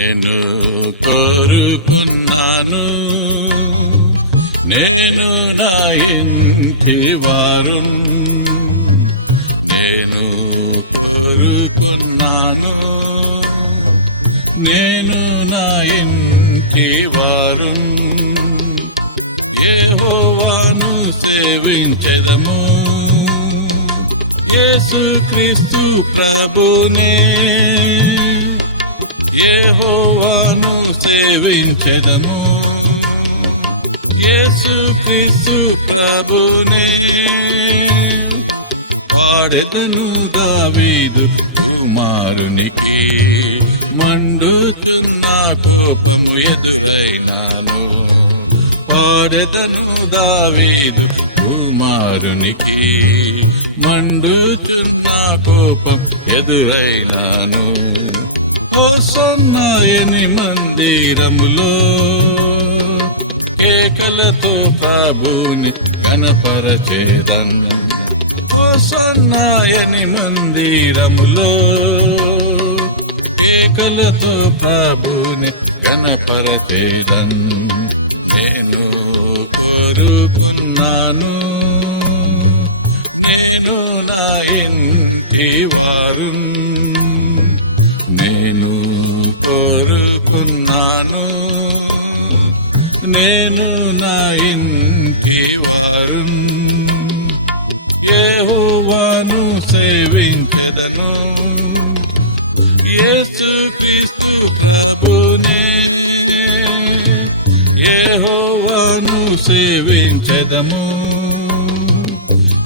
నేను కోరుకున్నాను, నేను నా ఇంటి వారు, నేను కోరుకున్నాను, నేను నా ఇంటి వారు యెహోవాను సేవించెదము. యేసుక్రీస్తు ప్రభునే యెహోవాను సేవించెదము. యేసుక్రీస్తు ప్రభునే పాడెదను దావీదు కుమారునికి, మండుచున్న కోపము ఎదురైనాను. పాడెదను దావీదు కుమారునికి, మండుచున్న కోపం ఎదురైనాను. హోసన్నాయని మందిరములో కేకలతో ప్రభుని కనపరచేదన్. హోసన్నాయని మందిరములో కేకలతో ప్రభుని కనపరచేదన్. నేను కోరుకున్నాను, నేను నా ఇంటి వారు, నేను కోరుకున్నాను, నేను నా ఇంటి వారు యెహోవాను సేవించెదను. యేసుక్రీస్తు ప్రభునే యెహోవాను సేవించెదము.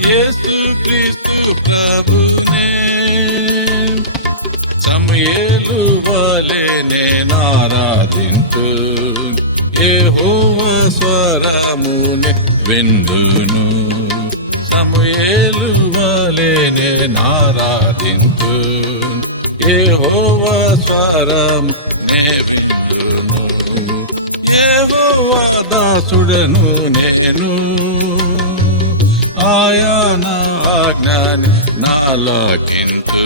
యేసుక్రీస్తు ప్రభునే సమూయేలు వలె నేను ఆరాధింతు, యెహోవా స్వరమునే విందును. సమూయేలు వలె నేను ఆరాధింతు, యెహోవా స్వరమునే విందును. యెహోవా దాసుడను నేను, ఆయన ఆజ్ఞని నాలాకింతు.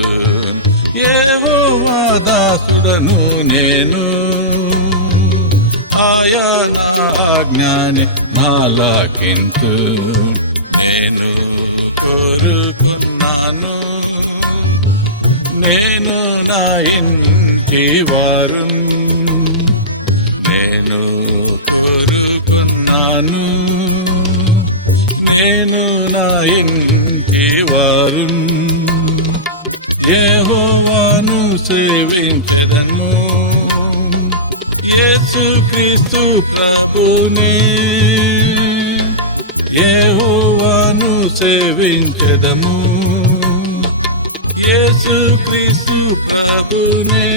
యెహోవా దాసుడను నేను, ఆయన ఆజ్ఞని నాలాకింతు. నేను కోరుకున్నాను, నేను నా ఇంటి వారు, నేను కోరుకున్నాను, నేను నా ఇంటి వారు యెహోవాను సేవించెదను. యేసుక్రీస్తు ప్రభునే యెహోవాను సేవించెదము. యేసుక్రీస్తు ప్రభునే